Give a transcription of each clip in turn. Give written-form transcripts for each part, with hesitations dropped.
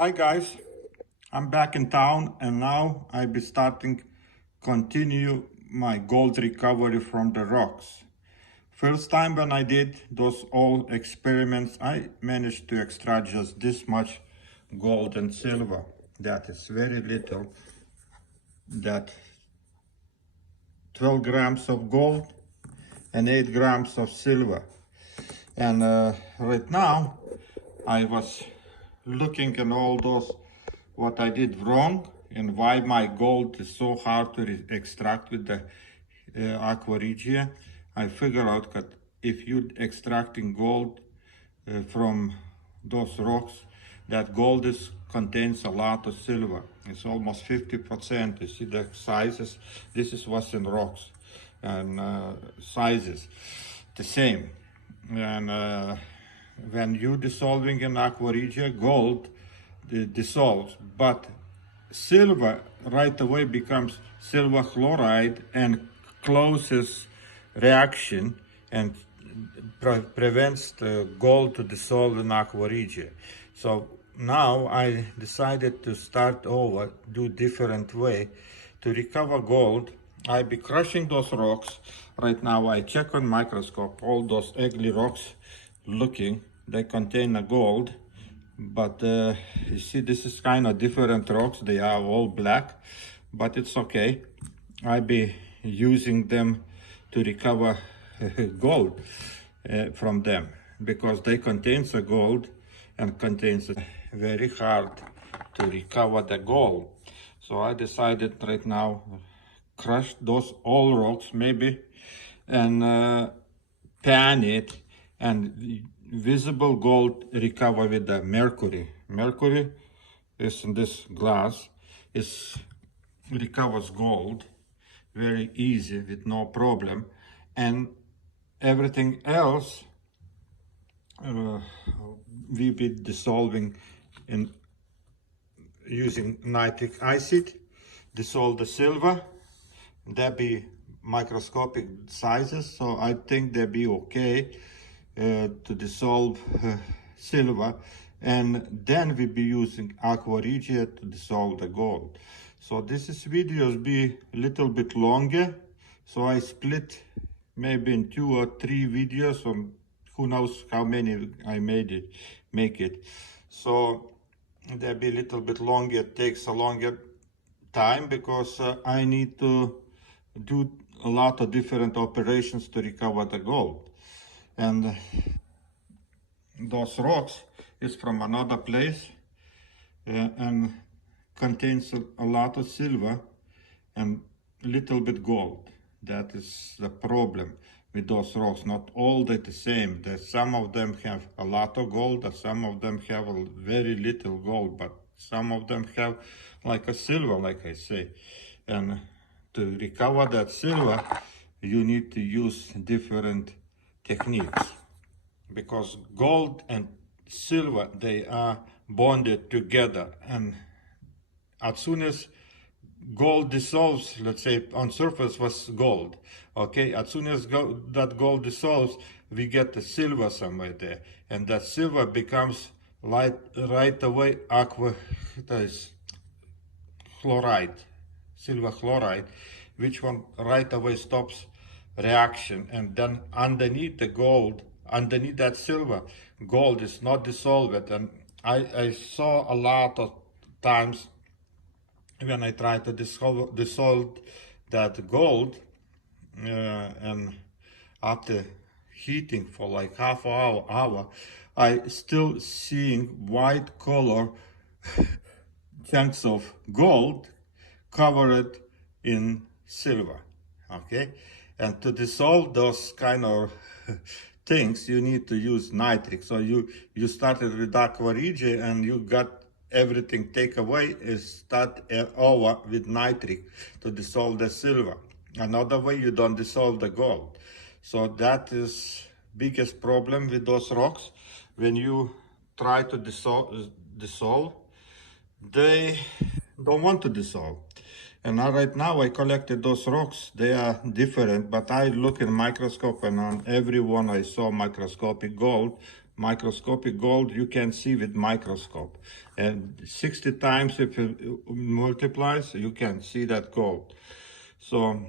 Hi guys, I'm back in town and now I'll be continue my gold recovery from the rocks. First time when I did those all experiments, I managed to extract just this much gold and silver. That is very little. That 12 grams of gold and 8 grams of silver. And right now I was looking at all those what I did wrong and why my gold is so hard to extract with the aqua regia. I figure out that if you extracting gold from those rocks, that gold contains a lot of silver. It's almost 50%. You see the sizes. This is what's in rocks and sizes the same. And when you dissolving in aqua regia, gold dissolves, but silver right away becomes silver chloride and closes reaction and prevents the gold to dissolve in aqua regia. So now I decided to start over, do different way to recover gold. I be crushing those rocks. Right now I check on microscope all those ugly rocks looking, they contain a gold. But you see, this is kind of different rocks. They are all black, but it's okay. I be using them to recover gold from them because they contains the gold and contains very hard to recover the gold. So I decided right now crush those all rocks maybe and pan it and visible gold recover with the mercury. Mercury is in this glass, is recovers gold very easy with no problem, and everything else we be dissolving in using nitric acid, dissolve the silver. That be microscopic sizes, so I think they be okay to dissolve silver, and then we be using aqua regia to dissolve the gold. So this is videos be a little bit longer, so I split maybe in 2 or 3 videos, or who knows how many I make it. So they'll be a little bit longer, it takes a longer time because I need to do a lot of different operations to recover the gold. And those rocks is from another place and contains a lot of silver and little bit gold. That is the problem with those rocks. Not all they the same. Some of them have a lot of gold, and some of them have a very little gold, but some of them have like a silver, like I say. And to recover that silver, you need to use different techniques, because gold and silver, they are bonded together, and as soon as gold dissolves, let's say on surface was gold, okay, as soon as that gold dissolves, we get the silver somewhere there, and that silver becomes right away aqua chloride, silver chloride, which one right away stops reaction, and then underneath the gold, underneath that silver, gold is not dissolved. And I saw a lot of times when I try to dissolve that gold, and after heating for like half hour, I still seeing white color chunks of gold covered in silver. Okay, and to dissolve those kind of things, you need to use nitric. So you started with aqua regia and you got everything take away, is start over with nitric to dissolve the silver. Another way, you don't dissolve the gold. So that is biggest problem with those rocks. When you try to dissolve, they don't want to dissolve. And now, right now I collected those rocks. They are different, but I look in microscope, and on every one I saw microscopic gold, microscopic gold you can see with microscope. And 60 times if it multiplies, you can see that gold. So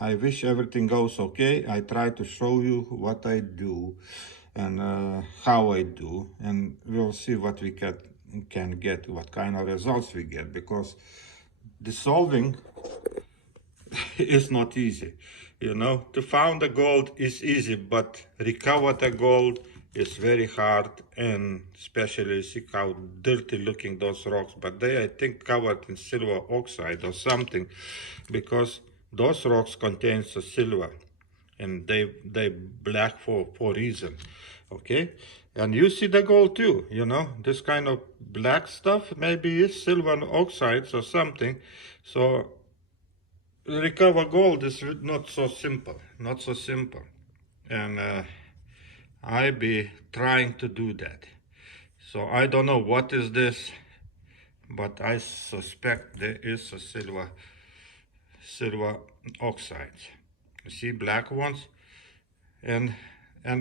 I wish everything goes okay. I try to show you what I do and how I do, and we'll see what we can get, what kind of results we get, because dissolving is not easy. You know, to find the gold is easy, but recover the gold is very hard, and especially see how dirty looking those rocks. But they, I think, covered in silver oxide or something, because those rocks contain the silver, and they black for reason. Okay, and you see the gold too. You know, this kind of black stuff maybe is silver oxides or something. So recover gold is not so simple, and I be trying to do that. So I don't know what is this, but I suspect there is a silver oxides. You see black ones, and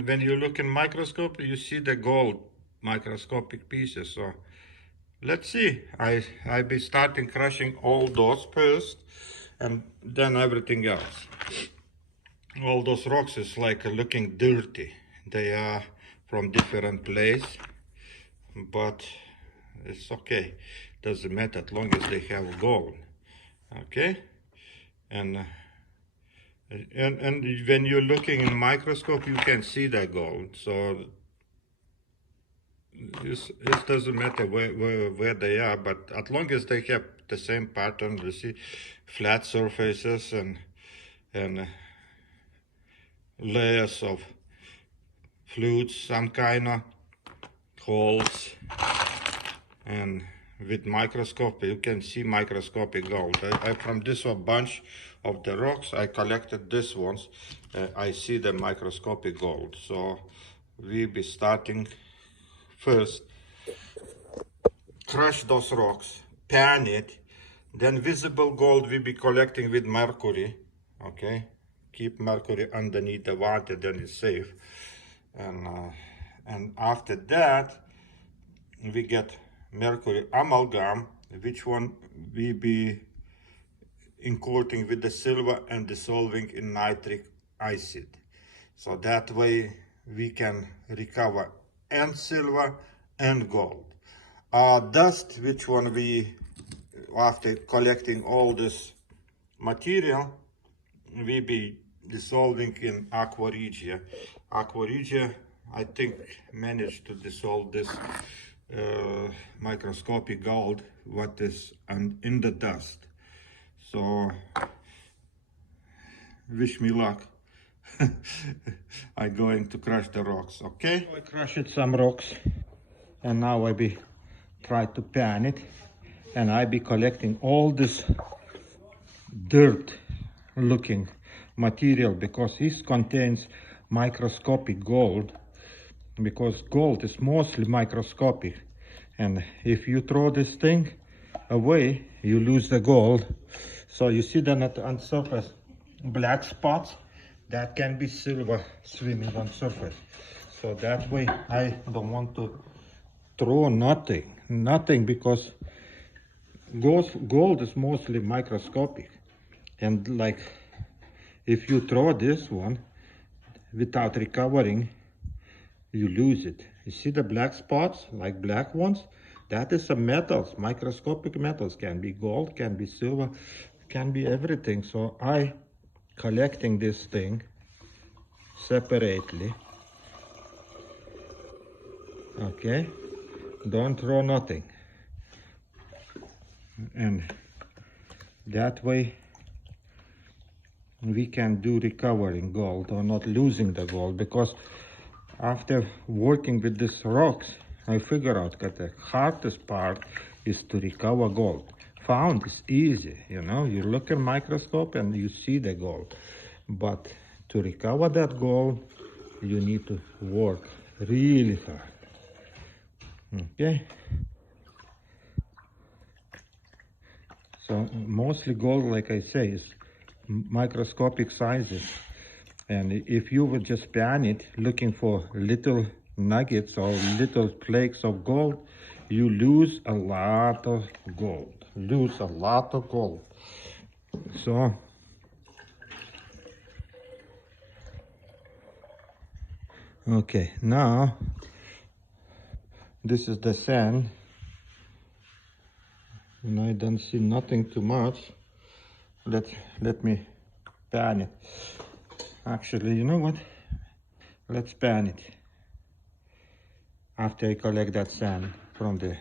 when you look in microscope, you see the gold microscopic pieces. So let's see. I be starting crushing all those first, and then everything else. All those rocks is like looking dirty. They are from different place, but it's okay. Doesn't matter as long as they have gold. Okay, and when you're looking in microscope, you can see the gold. So it doesn't matter where they are, but as long as they have the same pattern, you see flat surfaces and layers of fluids, some kind of holes, and with microscope you can see microscopic gold. From this bunch of the rocks I collected this ones, I see the microscopic gold. So we be starting first crush those rocks, pan it, then visible gold we be collecting with mercury. Okay, keep mercury underneath the water, then it's safe. And after that we get mercury amalgam, which one we be coating with the silver and dissolving in nitric acid. So that way we can recover and silver and gold. Dust, which one we, after collecting all this material, we be dissolving in aqua regia. Aqua regia, I think, managed to dissolve this microscopic gold what is in the dust. So wish me luck. I'm going to crush the rocks. Okay, I crushed some rocks, and now I be try to pan it, and I be collecting all this dirt looking material, because this contains microscopic gold, because gold is mostly microscopic, and if you throw this thing away you lose the gold. So you see then on surface black spots, that can be silver swimming on surface. So that way I don't want to throw nothing, because gold is mostly microscopic, and like if you throw this one without recovering, you lose it. You see the black spots, like black ones? That is some metals, microscopic metals. Can be gold, can be silver, can be everything. So I collecting this thing separately. Okay, don't throw nothing. And that way we can do recovering gold or not losing the gold, because after working with these rocks, I figure out that the hardest part is to recover gold. Found is easy, you know, you look in microscope and you see the gold. But to recover that gold, you need to work really hard. Okay? So mostly gold, like I say, is microscopic sizes. And if you would just pan it looking for little nuggets or little flakes of gold, you lose a lot of gold. Lose a lot of gold. So okay, now this is the sand, and I don't see nothing too much. Let me pan it. Actually, you know what? Let's pan it after I collect that sand from the.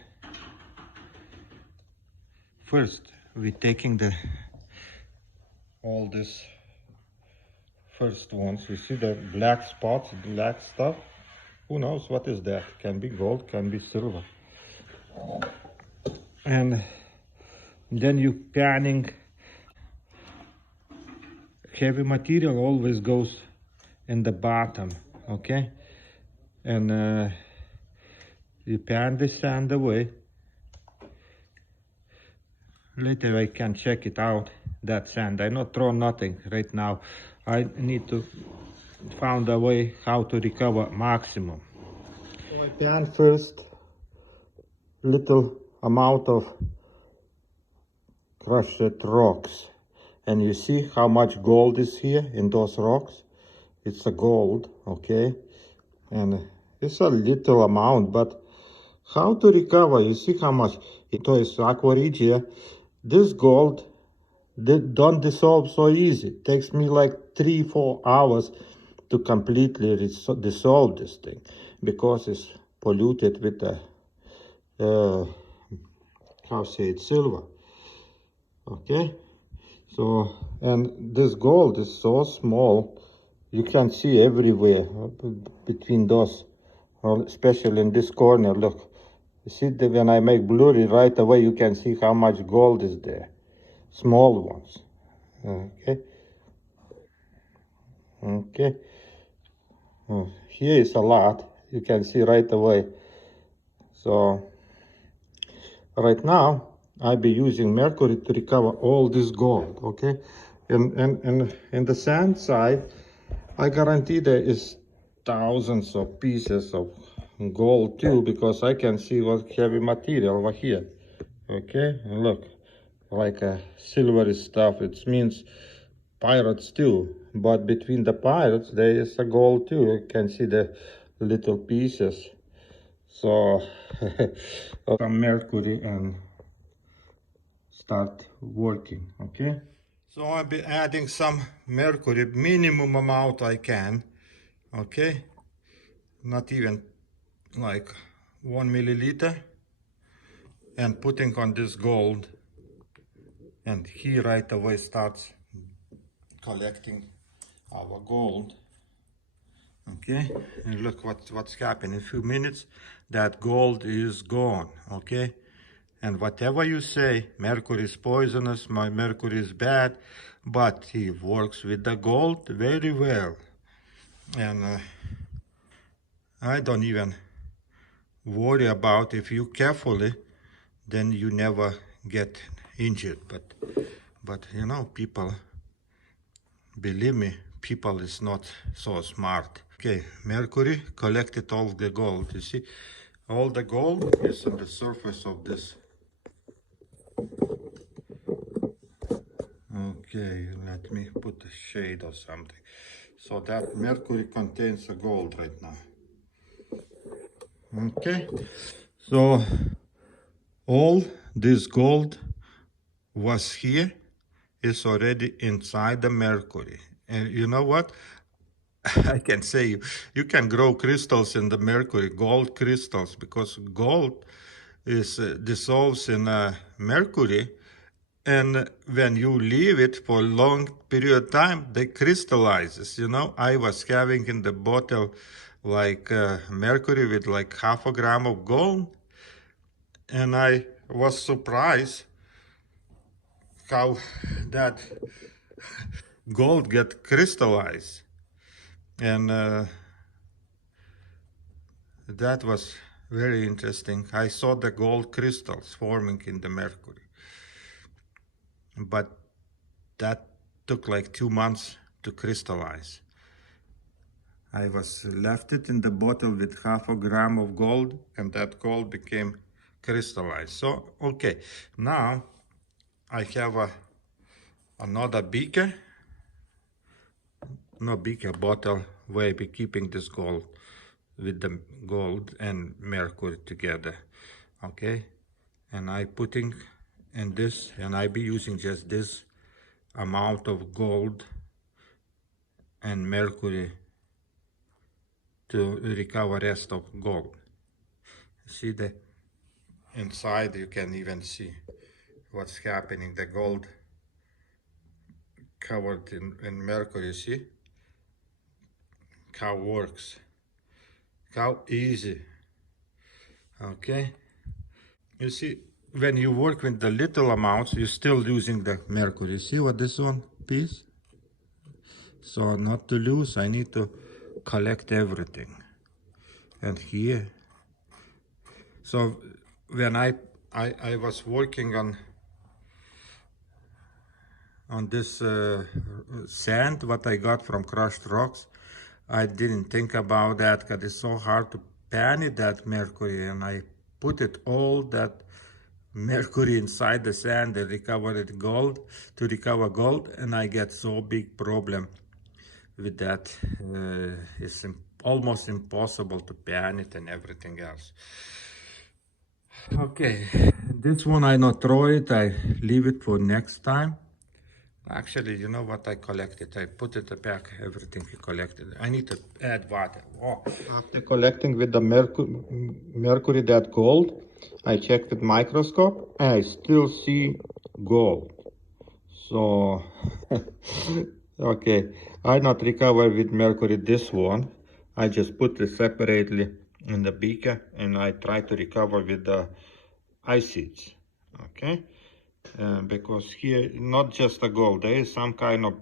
First, we're taking the all this first ones. You see the black spots, black stuff. Who knows what is that? Can be gold, can be silver. And then you panning. Heavy material always goes in the bottom, okay? And you pan the sand away. Later I can check it out, that sand. I not throw nothing right now. I need to find a way how to recover maximum. So I pan first little amount of crushed rocks. And you see how much gold is here in those rocks? It's a gold, okay? And it's a little amount, but how to recover? You see how much? To jest aqua regia. This gold don't dissolve so easy. It takes me like 3-4 hours to completely dissolve this thing because it's polluted with the silver. Okay, so and this gold is so small, you can see everywhere between those, especially in this corner. Look, you see that when I make blurry right away, you can see how much gold is there. Small ones. Okay. Here is a lot. You can see right away. So right now I'll be using mercury to recover all this gold. Okay. And in the sand side, I guarantee there is thousands of pieces of gold too, because I can see what heavy material over here. Okay, and look, like a silvery stuff. It means pirates too, but between the pirates there is a gold too. You can see the little pieces. So some mercury and start working. Okay, so I'll be adding some mercury, minimum amount I can. Okay, not even like 1 milliliter, and putting on this gold, and he right away starts collecting our gold. Okay, and look what's happening. In a few minutes that gold is gone. Okay, and whatever you say, mercury is poisonous, my mercury is bad, but he works with the gold very well. And I don't even worry about, if you carefully, then you never get injured. But you know, people, believe me, people is not so smart. Okay, mercury collected all the gold. You see, all the gold is on the surface of this. Okay, let me put a shade or something. So that mercury contains the gold right now. Okay, so all this gold was here, is already inside the mercury. And you know what? I can say you can grow crystals in the mercury, gold crystals, because gold is dissolves in mercury, and when you leave it for a long period of time, they crystallizes. You know, I was having in the bottle like mercury with like 0.5 gram of gold, and I was surprised how that gold get crystallized. And that was very interesting. I saw the gold crystals forming in the mercury, but that took like 2 months to crystallize. I was left it in the bottle with 1/2 gram of gold, and that gold became crystallized. So, okay, now I have another beaker, no beaker, bottle, where I be keeping this gold with the gold and mercury together, okay? And I putting in this, and I be using just this amount of gold and mercury to recover rest of gold. See the inside, you can even see what's happening. The gold covered in mercury. See how works, how easy. Okay, you see, when you work with the little amounts, you're still using the mercury. See what this one piece? So not to lose, I need to collect everything. And here, so when I was working on this sand what I got from crushed rocks, I didn't think about that because it's so hard to pan it, that mercury, and I put it all that mercury inside the sand and recovered gold to recover gold, and I get so big problem with that. It's almost impossible to pan it and everything else. Okay, this one I not throw it, I leave it for next time. Actually, you know what, I collected, I put it back, everything I collected. I need to add water. Oh. After collecting with the mercury that gold, I checked with microscope and I still see gold. So, okay, I not recover with mercury this one. I just put it separately in the beaker and I try to recover with the acids, okay? Because here, not just the gold, there is some kind of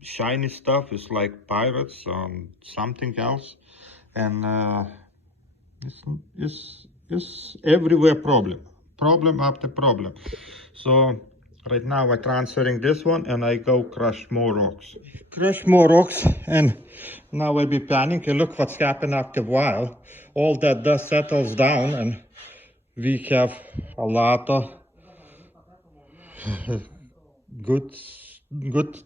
shiny stuff. It's like pirates or something else. And it's everywhere problem after problem. So right now I'm transferring this one and I go crush more rocks. Crush more rocks, and now I'll be panning. And look what's happened after a while. All that dust settles down and we have a lot of good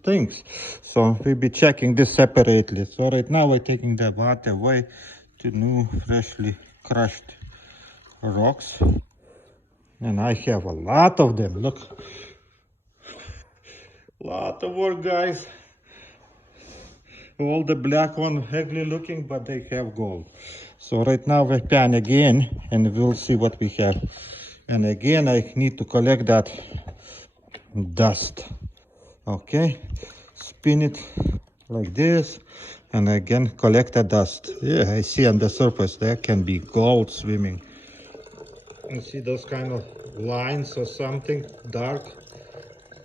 things. So we'll be checking this separately. So right now we're taking the water away to new freshly crushed rocks, and I have a lot of them. Look, lot of work, guys. All the black one ugly looking, but they have gold. So right now we pan again and we'll see what we have. And again I need to collect that dust. Okay, spin it like this and again collect the dust. Yeah, I see on the surface there can be gold swimming. You see those kind of lines or something dark,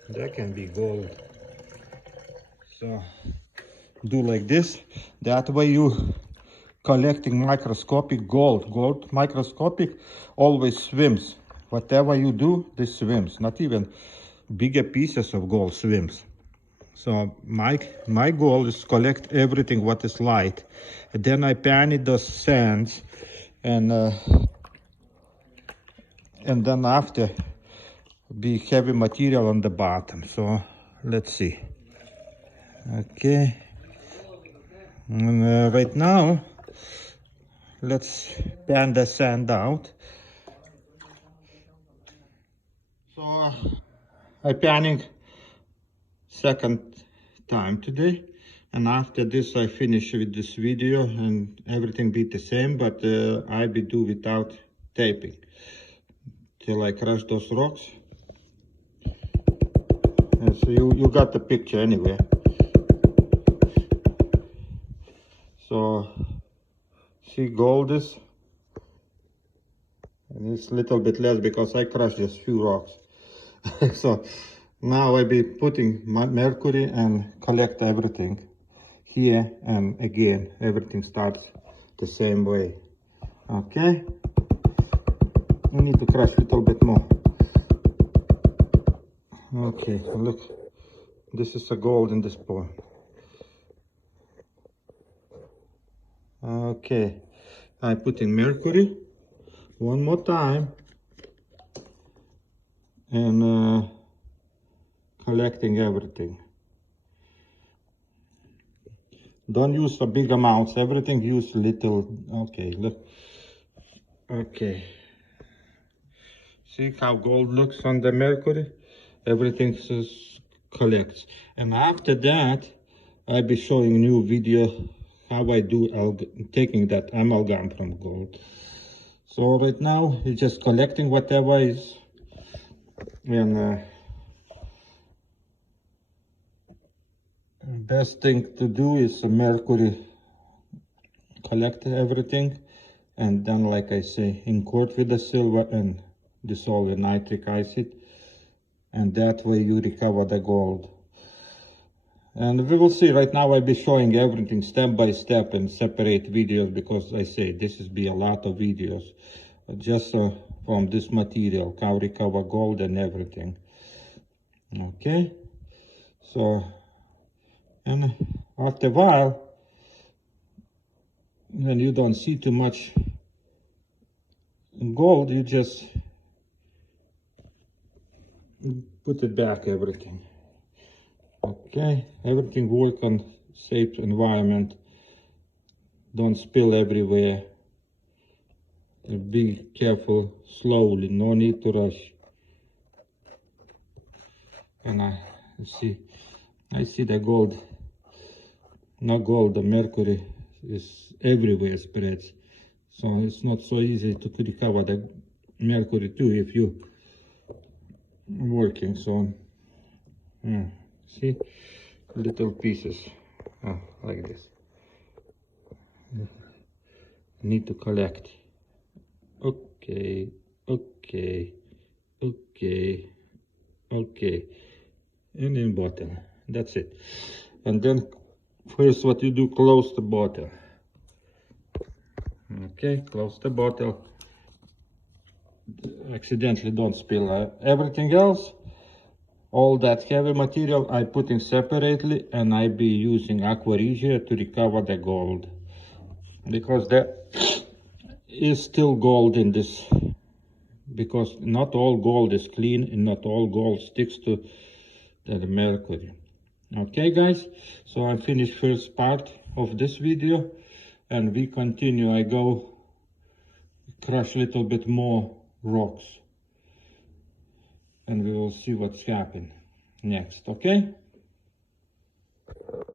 that can be gold. So do like this, that way you collecting microscopic gold microscopic always swims. Whatever you do, this swims. Not even bigger pieces of gold swims. So my goal is collect everything what is light, and then I pan it those sands, and then after be heavy material on the bottom. So let's see. Okay, and right now let's pan the sand out. So I panning second time today, and after this I finish with this video and everything be the same, but I be do without taping till I crush those rocks. And so you got the picture anyway. So see, gold is, and it's a little bit less because I crushed just few rocks. So now I be putting my mercury and collect everything here, and again everything starts the same way. Okay, I need to crush a little bit more. Okay, look, this is a gold in this point. Okay, I put in mercury one more time and collecting everything. Don't use for big amounts, everything use little. Okay, look. Okay, see how gold looks on the mercury? Everything collects. And after that, I'll be showing new video how I do taking that amalgam from gold. So right now, it's just collecting whatever is, and best thing to do is mercury, collect everything, and then, like I say, incord with the silver and dissolve in nitric acid, and that way you recover the gold. And we will see. Right now I'll be showing everything step by step in separate videos, because I say this is be a lot of videos just from this material, how recover gold and everything. Okay, so, and after a while, when you don't see too much gold, you just put it back, everything. Okay, everything work on safe environment, don't spill everywhere. Be careful, slowly, no need to rush. And I see the gold, not gold, the mercury is everywhere spreads. So it's not so easy to recover the mercury too if you working. So yeah, see, little pieces like this. Need to collect. Okay, okay, okay, okay, and in bottle. That's it. And then first what you do, close the bottle. Okay, close the bottle. Accidentally don't spill everything else. All that heavy material I put in separately, and I be using aqua regia to recover the gold, because there is still gold in this, because not all gold is clean and not all gold sticks to the mercury. Okay guys, so I finished first part of this video, and we continue. I go crush a little bit more rocks, and we will see what's happened next. Okay.